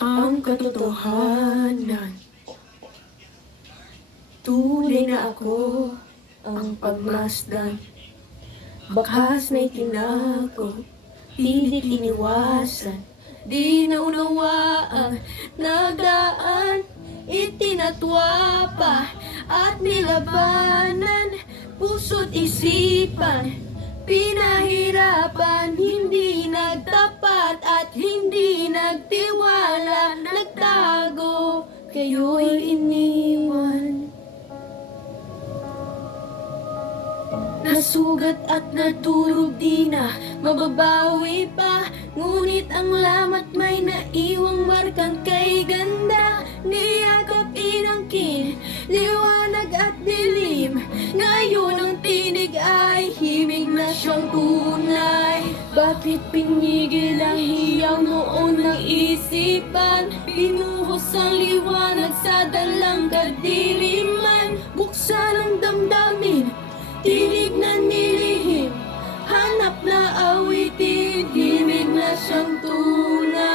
Ang katotohanan, tunay na ako ang pagmasdan. Bakas na itinako, pilit iniwasan, di naunawaang nagdaan, itinatwa pa at nilabanan, puso't isipan, pinahirapan, hindi nagtapat at hindi nagtiwala, nagtago, kayo'y iniwan. Nasugat at naturog di na mababawi pa, ngunit ang lamat may naiwang markang kay ganda. Niyakap inangkin, liwanag at dilim, ngayon ang tinig ay himig na siyang tunay. Bakit pinigil ang hiyaw noon ng isipan, binuhos ang liwanag sa dalang kadiliman, buksan ang damdamin, tinig na nilihim, hanap na awitin, himig na siyang tunay.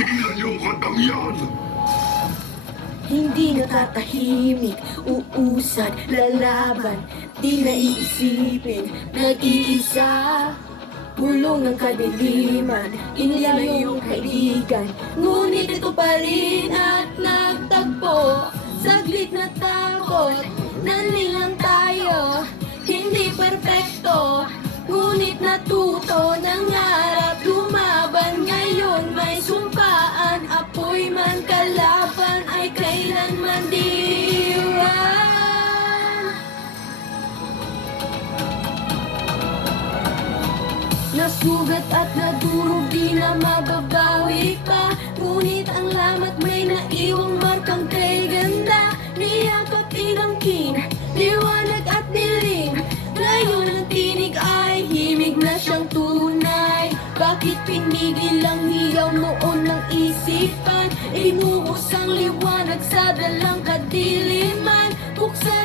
Tingnan niyo ang kantang yan! Hindi natatahimik, uusad, lalaban, di naiisipin, nag-iisa. Bulong ng kadiliman, inilayo yung kaibigan, ngunit ito pa rin at nagtagpo. Saglit na takot, nalilang tayo, hindi perpekto, ngunit natuto, nangarap, lumaban, ngayon may sumpaan, apoy man kalaban ay kailanman diiwan. Nasugat at nadurog, di na mababawi pa, ngunit ang lamat may naiwang markang kay ganda. Niyakap inangkin, liwanag at dilim, ngayon ang tinig ay himig na siyang tunay. Bakit pinigil ang hiyaw noon ng isipan, inuhos ang liwanag sa dalang kadiliman, buksan